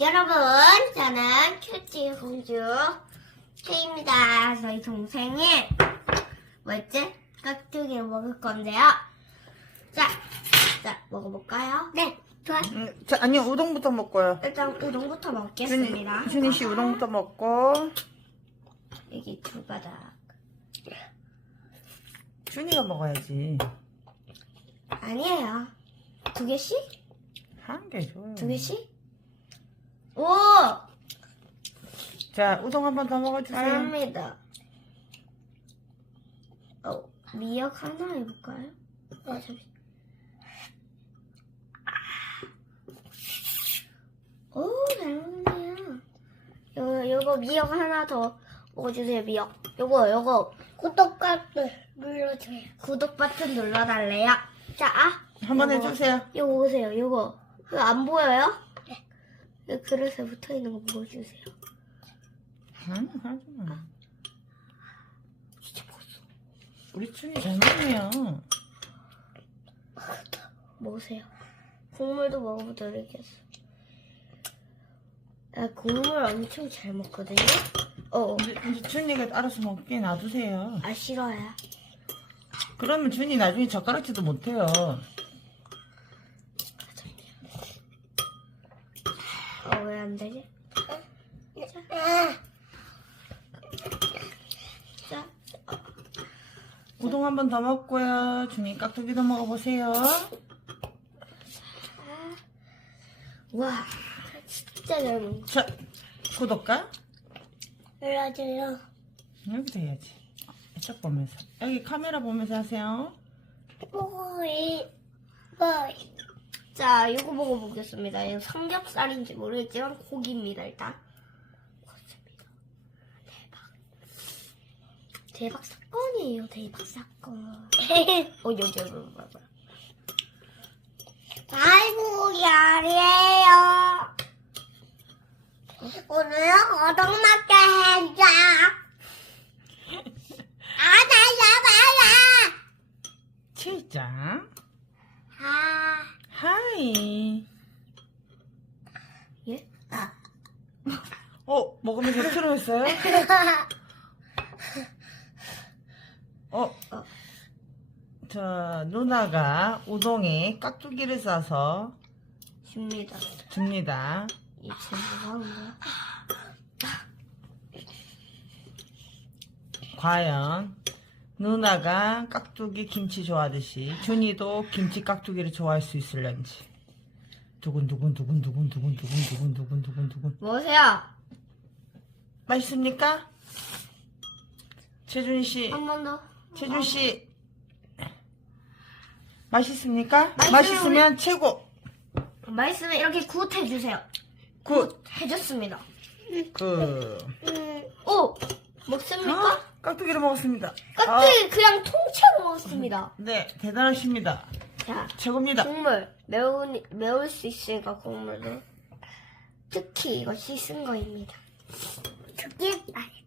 여러분, 저는 큐티 공주 케입니다. 저희 동생이 뭐였지? 깍두기 먹을 건데요. 자, 자 먹어볼까요? 네, 좋아. 음, 자, 아니요, 우동부터 먹고요. 일단 우동부터 먹겠습니다. 준이 씨 우동부터 먹고, 여기 두 가닥. 준이가 먹어야지. 아니에요. 두 개씩? 한 개 줘요. 두 개씩? 오! 자, 우동 한 번 더 먹어주세요. 잘합니다. 어, 미역 하나 해볼까요? 어, 잠시. 오, 잘 먹네요. 요거, 요거 미역 하나 더 먹어주세요, 미역. 요거, 요거. 구독 버튼 눌러줘요. 구독 버튼 눌러달래요. 자, 아. 한 번 요거. 해주세요. 요거 보세요, 요거. 그거 안 보여요? 그릇에 붙어 있는 거 먹어주세요. 응, 하지 마. 진짜 먹었어. 우리 준이 잘 먹네요. 먹으세요. 국물도 먹어보도록겠어. 아, 국물 엄청 잘 먹거든요. 어, 이제, 이제 준이가 알아서 먹게 놔두세요. 아 싫어요. 그러면 준이 나중에 젓가락질도 못해요. 어, 왜 안 되지? 자, 자, 우동 한 번 더 먹고요. 준이 깍두기도 먹어보세요. 와, 진짜 잘 먹네. 자, 구독과 눌러줘요. 여기도 해야지. 이쪽 보면서. 여기 카메라 보면서 하세요. 보이, 보이. 자, 이거 먹어보겠습니다. 이거 삼겹살인지 모르겠지만 고기입니다, 일단. 먹었습니다. 대박. 대박 사건이에요, 대박 사건. 어, 여기, 여기, 여기, 봐봐. 아이고, 야리에요. 오늘은 어동맞게 해줘. 아, 달려봐라. 칠장. 아. 하이. 예? 아. 어, 먹으면서 트름했어요? 어, 어. 자, 누나가 우동에 깍두기를 싸서 줍니다. 줍니다. 이 친구가 과연 누나가 깍두기 김치 좋아하듯이 준이도 김치 깍두기를 좋아할 수 있을런지. 두근 두근 두근 두근 두근 두근 두근 두근 두근 두근. 뭐세요? 맛있습니까? 최준 씨, 한 번 더. 최준 씨. 맛있습니까? 맛있어요, 맛있으면 최고. 맛있으면 이렇게 굿 해주세요. 굿. 해줬습니다. 그. 오! 먹습니까? 아, 깍두기를 먹었습니다. 깍두기 그냥 통째로 먹었습니다. 아, 네, 대단하십니다. 자, 최고입니다. 국물. 매운, 매울 수 있으니까 국물도. 특히 이거 씻은 거입니다. 특히 맛있어.